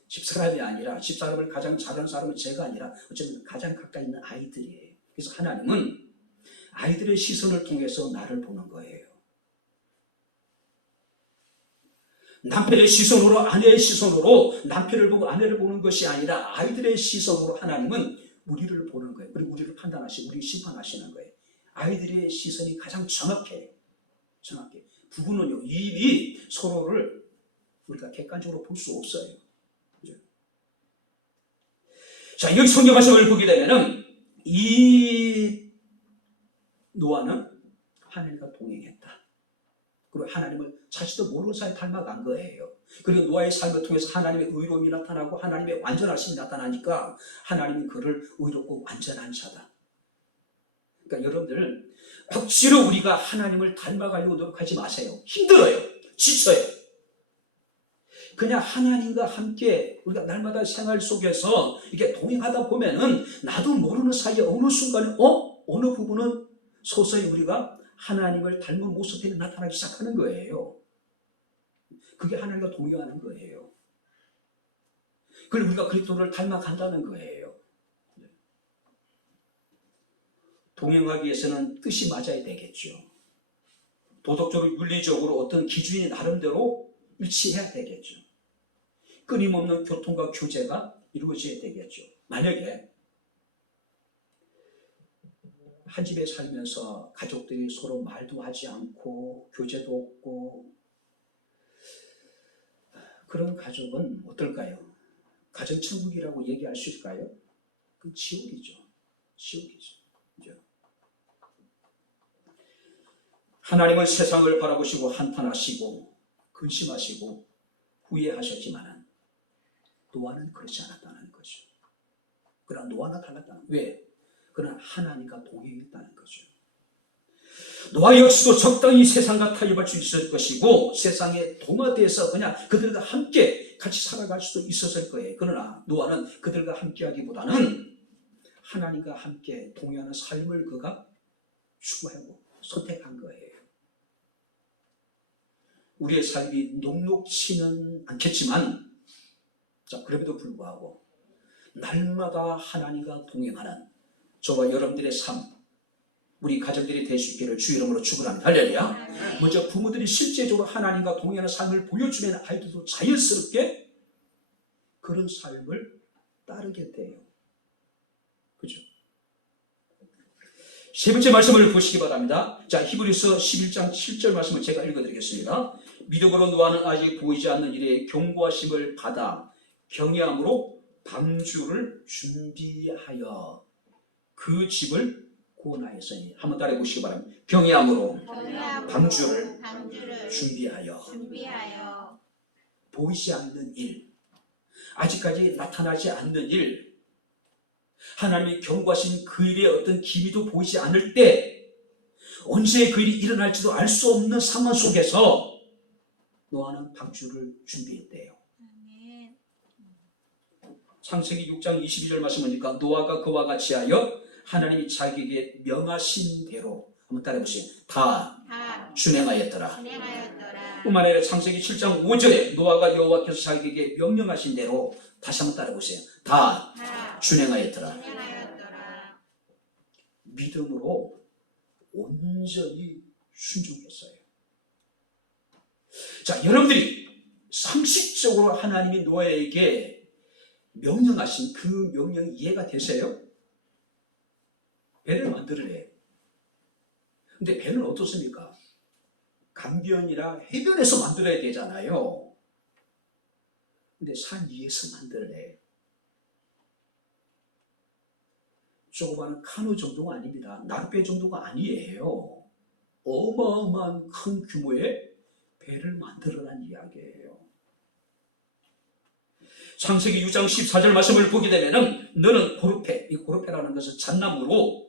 집사람이 아니라 집사람을 가장 잘하는 사람은 제가 아니라 어쩌면 가장 가까이 있는 아이들이에요. 그래서 하나님은 아이들의 시선을 통해서 나를 보는 거예요. 남편의 시선으로 아내의 시선으로 남편을 보고 아내를 보는 것이 아니라 아이들의 시선으로 하나님은 우리를 보는 거예요. 그리고 우리를 판단하시고 우리를 심판하시는 거예요. 아이들의 시선이 가장 정확해요. 정확해. 부부는요 이미 서로를 우리가 객관적으로 볼 수 없어요. 그죠? 자, 여기 성경 말씀을 보게 되면은 이 노아는 하나님과 동행했다. 그리고 하나님을 자신도 모르는 사이에 닮아간 거예요. 그리고 노아의 삶을 통해서 하나님의 의로움이 나타나고 하나님의 완전하심이 나타나니까 하나님이 그를 의롭고 완전한 자다. 그러니까 여러분들 억지로 우리가 하나님을 닮아가려고 노력하지 마세요. 힘들어요. 지쳐요. 그냥 하나님과 함께 우리가 날마다 생활 속에서 이렇게 동행하다 보면은 나도 모르는 사이에 어느 순간에 어느 부분은 서서히 우리가 하나님을 닮은 모습이 나타나기 시작하는 거예요. 그게 하나님과 동행하는 거예요. 그리고 우리가 그리스도를 닮아간다는 거예요. 동행하기 위해서는 뜻이 맞아야 되겠죠. 도덕적으로 윤리적으로 어떤 기준이 나름대로 일치해야 되겠죠. 끊임없는 교통과 교제가 이루어져야 되겠죠. 만약에 한 집에 살면서 가족들이 서로 말도 하지 않고 교제도 없고 그런 가족은 어떨까요? 가정천국이라고 얘기할 수 있을까요? 그 지옥이죠. 지옥이죠. 그죠? 하나님은 세상을 바라보시고 한탄하시고 근심하시고 후회하셨지만 노아는 그렇지 않았다는 거죠. 그러나 노아는 달랐다는 거예요. 왜? 그러나 하나님과 동행했다는 거죠. 노아 역시도 적당히 세상과 타협할 수 있을 것이고 세상에 동화돼서 그냥 그들과 함께 같이 살아갈 수도 있었을 거예요. 그러나 노아는 그들과 함께하기보다는 하나님과 함께 동행하는 삶을 그가 추구하고 선택한 거예요. 우리의 삶이 녹록치는 않겠지만 자, 그럼에도 불구하고 날마다 하나님과 동행하는 저와 여러분들의 삶, 우리 가정들이 될 수 있기를 주 이름으로 축원합니다. 할렐루야. 먼저 부모들이 실제적으로 하나님과 동행하는 삶을 보여주면 아이들도 자연스럽게 그런 삶을 따르게 돼요. 그죠? 세 번째 말씀을 보시기 바랍니다. 자, 히브리서 11장 7절 말씀을 제가 읽어드리겠습니다. 믿음으로 노아는 아직 보이지 않는 일에 경고하심을 받아 경외함으로 방주를 준비하여 그 집을 구원하였으니 한번 따라해 보시기 바랍니다. 경외함으로 방주를 준비하여 보이지 않는 일, 아직까지 나타나지 않는 일, 하나님이 경고하신 그 일의 어떤 기미도 보이지 않을 때 언제 그 일이 일어날지도 알 수 없는 상황 속에서 노아는 방주를 준비했대요. 창세기 6장 22절 말씀하니까 노아가 그와 같이 하여 하나님이 자기에게 명하신 대로 한번 따라해보세요. 다 준행하였더라. 뿐만 아니라 창세기 7장 5절에 노아가 여호와께서 자기에게 명령하신 대로 다시 한번 따라해보세요. 다 준행하였더라. 믿음으로 온전히 순종했어요. 자, 여러분들이 상식적으로 하나님이 노아에게 명령하신 그 명령이 이해가 되세요? 배를 만들으래. 근데 배는 어떻습니까? 강변이나 해변에서 만들어야 되잖아요. 근데 산 위에서 만들래. 조그마한 카누 정도가 아닙니다. 낚배 정도가 아니에요. 어마어마한 큰 규모의 배를 만들어란 이야기예요. 창세기 6장 14절 말씀을 보게 되면은 너는 고르페, 이 고르페라는 것은 잣나무로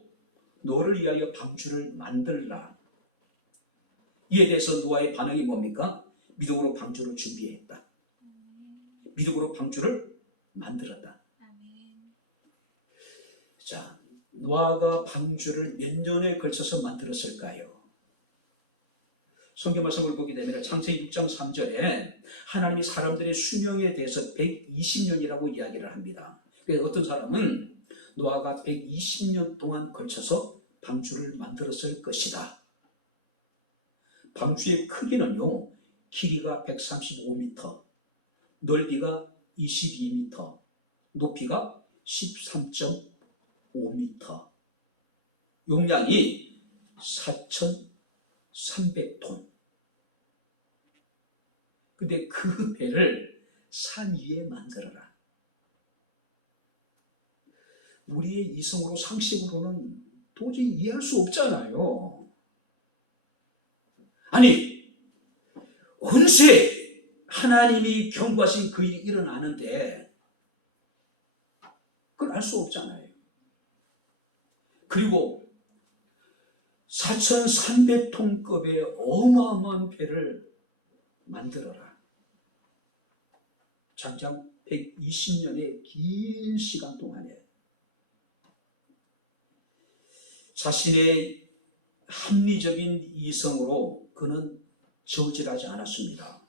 너를 위하여 방주를 만들라. 이에 대해서 노아의 반응이 뭡니까? 믿음으로 방주를 준비했다. 믿음으로 방주를 만들었다. 자, 노아가 방주를 몇 년에 걸쳐서 만들었을까요? 성경 말씀을 보게 되면 창세기 6장 3절에 하나님이 사람들의 수명에 대해서 120년이라고 이야기를 합니다. 그래서 어떤 사람은 노아가 120년 동안 걸쳐서 방주를 만들었을 것이다. 방주의 크기는요, 길이가 135m, 넓이가 22m, 높이가 13.5m, 용량이 4,300톤. 근데 그 배를 산 위에 만들어라. 우리의 이성으로 상식으로는 도저히 이해할 수 없잖아요. 아니, 언제 하나님이 경고하신 그 일이 일어나는데 그걸 알 수 없잖아요. 그리고 4,300톤급의 어마어마한 배를 만들어라. 장장 120년의 긴 시간 동안에 자신의 합리적인 이성으로 그는 저질하지 않았습니다.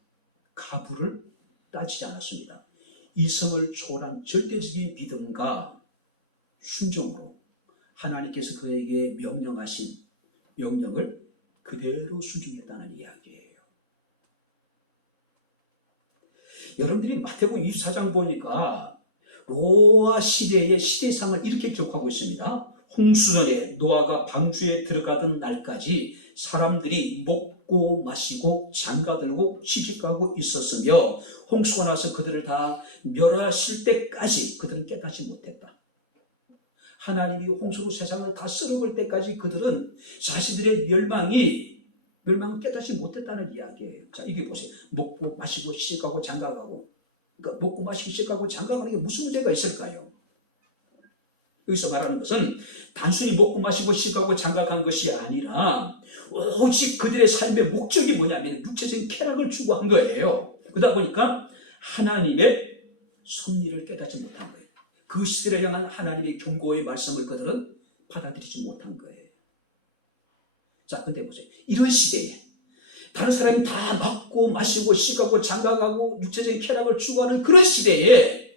가부를 따지지 않았습니다. 이성을 초월한 절대적인 믿음과 순종으로 하나님께서 그에게 명령하신 명령을 그대로 순종했다는 이야기예요. 여러분들이 마태복음 24장 보니까 노아 시대의 시대상을 이렇게 기록하고 있습니다. 홍수전에 노아가 방주에 들어가던 날까지 사람들이 먹고 마시고 장가들고 시집가고 있었으며 홍수가 나서 그들을 다 멸하실 때까지 그들은 깨닫지 못했다. 하나님이 홍수로 세상을 다 썰어볼 때까지 그들은 자신들의 멸망을 깨닫지 못했다는 이야기예요. 자, 이게 보세요. 먹고 마시고 시집가고 장가가고. 그러니까 먹고 마시고 시집가고 장가가는 게 무슨 문제가 있을까요? 여기서 말하는 것은 단순히 먹고 마시고 시집가고 장가간 것이 아니라 오직 그들의 삶의 목적이 뭐냐면 육체적인 쾌락을 추구한 거예요. 그러다 보니까 하나님의 섭리를 깨닫지 못한 거예요. 그 시대를 향한 하나님의 경고의 말씀을 그들은 받아들이지 못한 거예요. 자, 근데 보세요. 이런 시대에 다른 사람이 다 먹고 마시고 시가고 장가가고 육체적인 쾌락을 추구하는 그런 시대에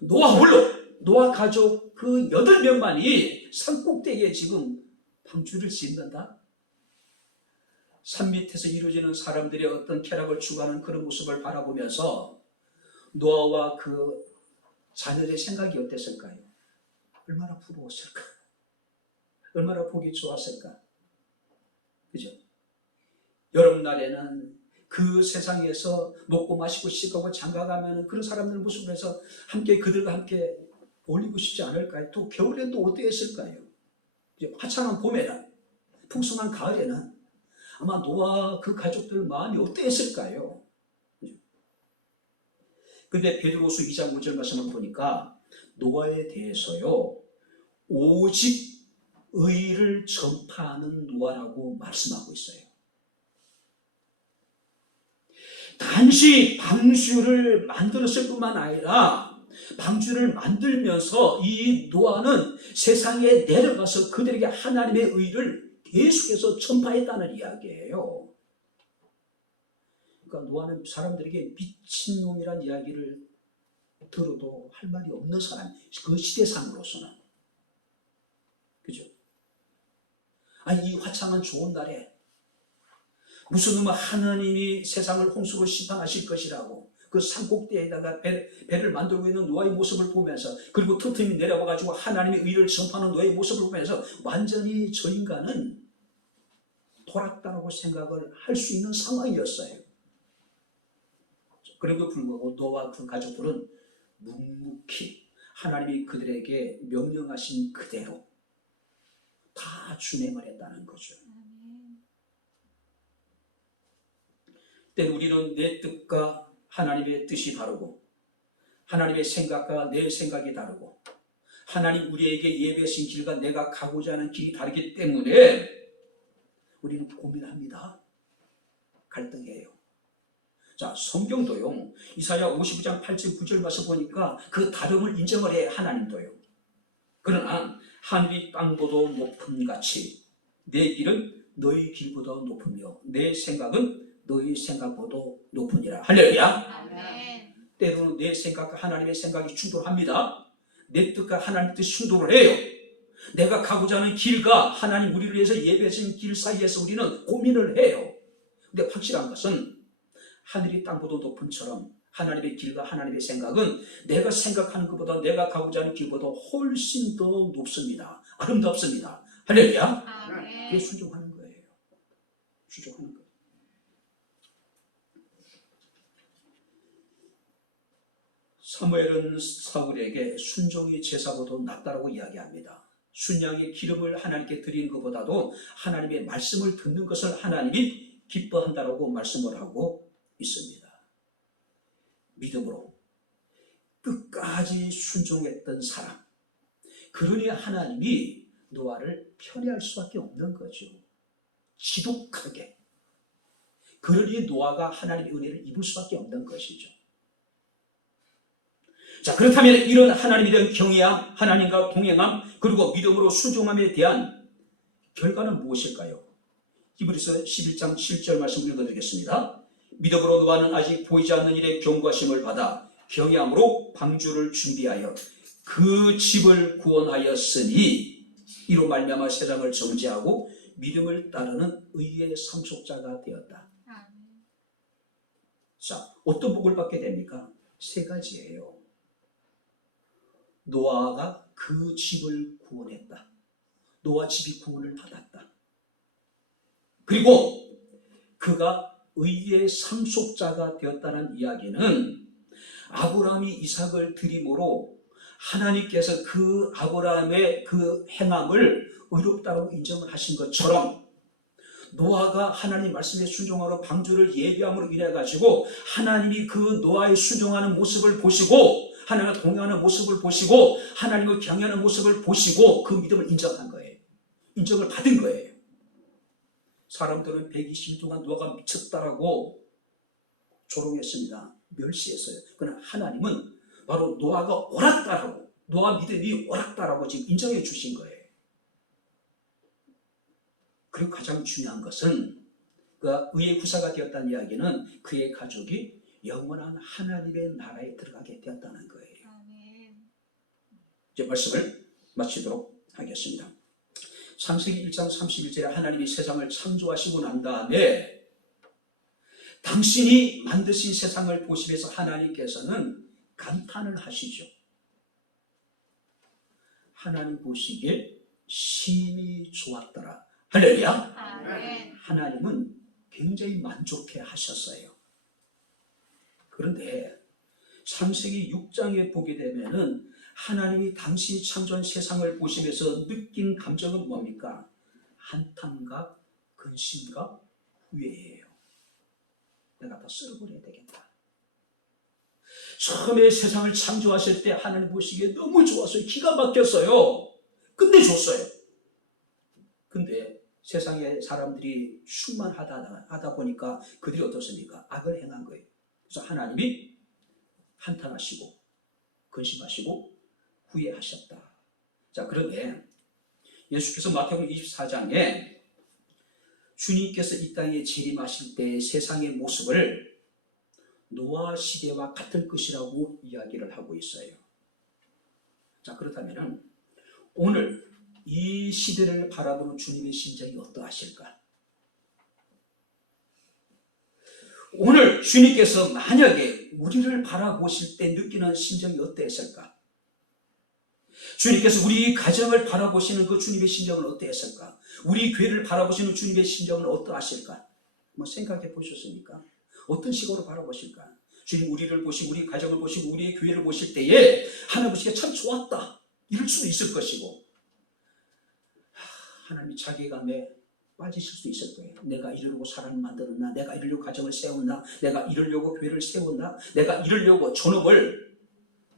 노아 물론 노아 가족 그 8명만이 산 꼭대기에 지금 방주를 짓는다. 산 밑에서 이루어지는 사람들의 어떤 쾌락을 추구하는 그런 모습을 바라보면서 노아와 그 자녀들의 생각이 어땠을까요? 얼마나 부러웠을까? 얼마나 보기 좋았을까? 그죠? 여름날에는 그 세상에서 먹고 마시고 시가고 장가가면 그런 사람들 모습을 해서 함께 그들과 함께 어울리고 싶지 않을까요? 또 겨울에는 또 어떻게 했을까요? 화창한 봄에는, 풍성한 가을에는 아마 노아 그 가족들 마음이 어땠을까요? 근데 베드로서 2장 5절 말씀을 보니까 노아에 대해서요, 오직 의를 전파하는 노아라고 말씀하고 있어요. 단지 방주를 만들었을 뿐만 아니라 방주를 만들면서 이 노아는 세상에 내려가서 그들에게 하나님의 의를 계속해서 전파했다는 이야기예요. 그러니까 노아는 사람들에게 미친놈이란 이야기를 들어도 할 말이 없는 사람, 그 시대상으로서는. 그죠? 아니, 이 화창한 좋은 날에 무슨 하나님이 세상을 홍수로 심판하실 것이라고 그 산꼭대기에다가 배를 만들고 있는 노아의 모습을 보면서, 그리고 틈틈이 내려와가지고 하나님의 의를 전파하는 노아의 모습을 보면서 완전히 저 인간은 돌았다라고 생각을 할 수 있는 상황이었어요. 그럼에도 불구하고 노아와 그 가족들은 묵묵히 하나님이 그들에게 명령하신 그대로 다 준행을 했다는 거죠. 때는 우리는 내 뜻과 하나님의 뜻이 다르고 하나님의 생각과 내 생각이 다르고 하나님 우리에게 예배하신 길과 내가 가고자 하는 길이 다르기 때문에 우리는 고민합니다. 갈등해요. 자, 성경도요, 이사야 59장 8절 9절 말씀 보니까 그 다름을 인정을 해, 하나님도요. 그러나 하늘이 땅보다 높음 같이 내 길은 너희 길보다 높으며 내 생각은 너희 생각보다 높으니라. 할렐루야. 아멘. 때로는 내 생각과 하나님의 생각이 충돌합니다. 내 뜻과 하나님의 뜻이 충돌을 해요. 내가 가고자 하는 길과 하나님 우리를 위해서 예배하신 길 사이에서 우리는 고민을 해요. 근데 확실한 것은 하늘이 땅보다 높음처럼 하나님의 길과 하나님의 생각은 내가 생각하는 것보다 내가 가고자 하는 길보다 훨씬 더 높습니다. 아름답습니다. 할렐루야. 아멘. 그게 순종하는 거예요. 순종하는 거예요. 사무엘은 사울에게 순종이 제사보다 낫다라고 이야기합니다. 순양의 기름을 하나님께 드리는 것보다도 하나님의 말씀을 듣는 것을 하나님이 기뻐한다라고 말씀을 하고 있습니다. 믿음으로 끝까지 순종했던 사람, 그러니 하나님이 노아를 편애할 수밖에 없는 거죠. 지독하게. 그러니 노아가 하나님의 은혜를 입을 수밖에 없는 것이죠. 자, 그렇다면 이런 하나님에 대한 경외함, 하나님과 동행함, 그리고 믿음으로 순종함에 대한 결과는 무엇일까요? 히브리서 11장 7절 말씀 읽어드리겠습니다. 믿음으로 노아는 아직 보이지 않는 일에 경고하심을 받아 경외함으로 방주를 준비하여 그 집을 구원하였으니 이로 말미암아 세상을 정죄하고 믿음을 따르는 의의 상속자가 되었다. 자, 어떤 복을 받게 됩니까? 세 가지예요. 노아가 그 집을 구원했다. 노아 집이 구원을 받았다. 그리고 그가 의의 상속자가 되었다는 이야기는 아브라함이 이삭을 드림으로 하나님께서 그 아브라함의 그 행함을 의롭다고 인정을 하신 것처럼 노아가 하나님 말씀에 순종하러 방주를 예비함으로 인해 가지고 하나님이 그 노아의 순종하는 모습을 보시고 하나님과 동행하는 모습을 보시고 하나님을 경외하는 모습을 보시고 그 믿음을 인정한 거예요. 인정을 받은 거예요. 사람들은 120일 동안 노아가 미쳤다라고 조롱했습니다. 멸시했어요. 그러나 하나님은 바로 노아가 옳았다라고, 노아 믿음이 옳았다라고 지금 인정해 주신 거예요. 그리고 가장 중요한 것은 그가 의의 구사가 되었다는 이야기는 그의 가족이 영원한 하나님의 나라에 들어가게 되었다는 거예요. 이제 말씀을 마치도록 하겠습니다. 창세기 1장 31절에 하나님이 세상을 창조하시고 난 다음에 당신이 만드신 세상을 보시면서 하나님께서는 감탄을 하시죠. 하나님 보시기에 심히 좋았더라. 할렐루야. 아멘. 하나님은 굉장히 만족해 하셨어요. 그런데 창세기 6장에 보게 되면은 하나님이 당신이 창조한 세상을 보시면서 느낀 감정은 뭡니까? 한탄과 근심과 후회예요. 내가 다 쓸어버려야 되겠다. 처음에 세상을 창조하실 때 하나님 보시기에 너무 좋았어요. 기가 막혔어요. 끝내줬어요. 근데 세상에 사람들이 충만하다 보니까 그들이 어떻습니까? 악을 행한 거예요. 그래서 하나님이 한탄하시고 근심하시고 후회하셨다. 자, 그런데 예수께서 마태복음 24장에 주님께서 이 땅에 재림하실 때 세상의 모습을 노아 시대와 같을 것이라고 이야기를 하고 있어요. 자, 그렇다면 오늘 이 시대를 바라보는 주님의 심정이 어떠하실까? 오늘 주님께서 만약에 우리를 바라보실 때 느끼는 심정이 어떠했을까? 주님께서 우리 가정을 바라보시는 그 주님의 심정은 어떠했을까? 우리 교회를 바라보시는 주님의 심정은 어떠하실까? 한번 생각해 보셨습니까? 어떤 식으로 바라보실까? 주님 우리를 보시고 우리 가정을 보시고 우리의 교회를 보실 때에 하나님 보시기에 참 좋았다 이럴 수도 있을 것이고 하나님이 자괴감에 빠지실 수 있을 거예요. 내가 이러려고 사람을 만들었나? 내가 이러려고 가정을 세웠나? 내가 이러려고 교회를 세웠나? 내가 이러려고 존엄을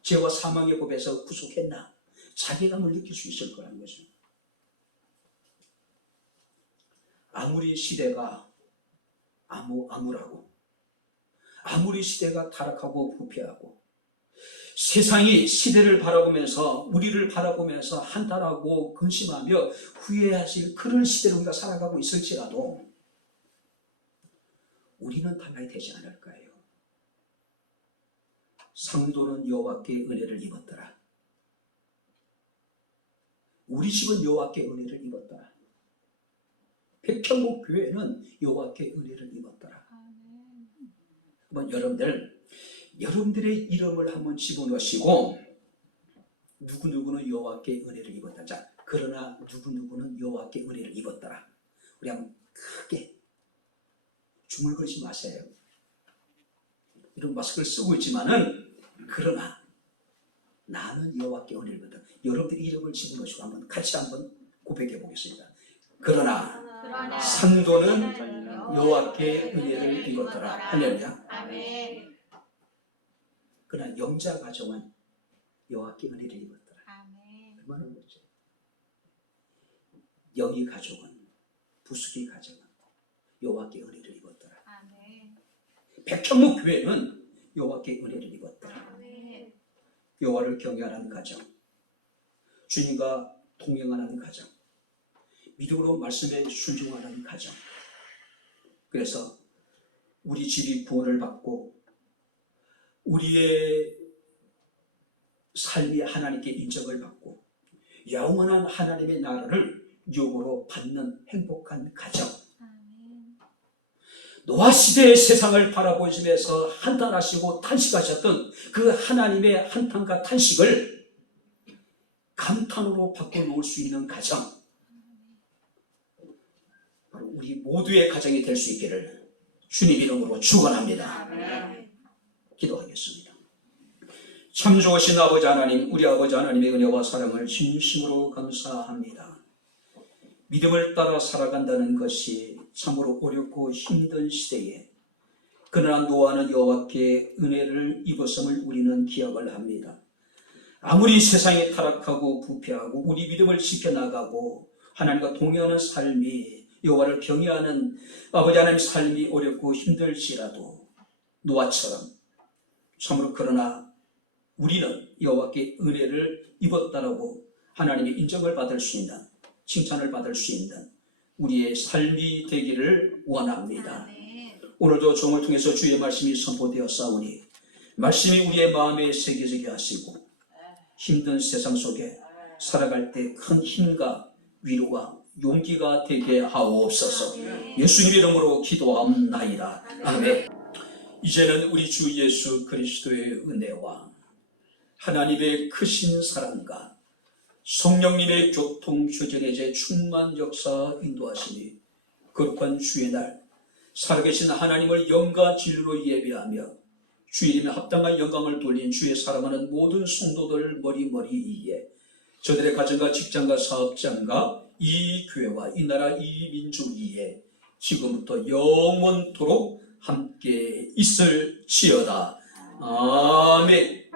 죄와 사망의 법에서 구속했나? 자괴감을 느낄 수 있을 거라는 거죠. 아무리 시대가 암울하고 아무리 시대가 타락하고 부패하고 세상이 시대를 바라보면서 우리를 바라보면서 한탄하고 근심하며 후회하실 그런 시대를 우리가 살아가고 있을지라도 우리는 단단히 되지 않을까요? 상도는 여호와께 은혜를 입었더라. 우리 집은 여호와께 은혜를 입었더라. 백천국 교회는 여호와께 은혜를 입었더라. 한번 여러분들의 이름을 한번 집어넣으시고 누구누구는 여호와께 은혜를 입었다. 자, 그러나 누구누구는 여호와께 은혜를 입었더라. 우리 한번 크게 중얼거리지 마세요. 이런 마스크를 쓰고 있지만은 그러나 나는 여호와께 은혜를 입었다. 여러분들 이름을 집어넣으시고 한번 같이 한번 고백해 보겠습니다. 그러나 상도는 여호와께 은혜를 입었더라. 할렐루야. 아멘. 그러나 영자 가정은 여호와께 은혜를 입었더라. 아멘. 얼마나 멋져. 영희 가족은, 부수기 가정은 여호와께 은혜를 입었더라. 아멘. 백현목 교회는 여호와께 은혜를 입었더라. 아멘. 여호와를 경외하는 가정, 주님과 동행하는 가정, 믿음으로 말씀에 순종하는 가정. 그래서 우리 집이 구원을 받고 우리의 삶이 하나님께 인정을 받고 영원한 하나님의 나라를 유업으로 받는 행복한 가정. 아멘. 노아 시대의 세상을 바라보시면서 한탄하시고 탄식하셨던 그 하나님의 한탄과 탄식을 감탄으로 바꿔놓을 수 있는 가정, 바로 우리 모두의 가정이 될 수 있기를 주님 이름으로 축원합니다. 아멘. 기도하겠습니다. 참 좋으신 아버지 하나님, 우리 아버지 하나님의 은혜와 사랑을 진심으로 감사합니다. 믿음을 따라 살아간다는 것이 참으로 어렵고 힘든 시대에 그러나 노아는 여호와께 은혜를 입었음을 우리는 기억을 합니다. 아무리 세상이 타락하고 부패하고 우리 믿음을 지켜나가고 하나님과 동행하는 삶이, 여호와를 경외하는 아버지 하나님의 삶이 어렵고 힘들지라도 노아처럼 참으로 그러나 우리는 여호와께 은혜를 입었다라고 하나님의 인정을 받을 수 있는, 칭찬을 받을 수 있는 우리의 삶이 되기를 원합니다. 아멘. 오늘도 종을 통해서 주의 말씀이 선포되었사오니 말씀이 우리의 마음에 새겨지게 하시고 힘든 세상 속에 살아갈 때 큰 힘과 위로와 용기가 되게 하옵소서. 예수님 이름으로 기도하옵나이다. 아멘. 이제는 우리 주 예수 그리스도의 은혜와 하나님의 크신 사랑과 성령님의 교통주전의 제 충만 역사 인도하시니 거룩한 주의 날 살아계신 하나님을 영과 진리로 예배하며 주의 이름에 합당한 영광을 돌린 주의 사랑하는 모든 성도들 머리머리 위에 저들의 가정과 직장과 사업장과 이 교회와 이 나라 이 민족 위에 지금부터 영원토록 함께 있을지어다. 아멘.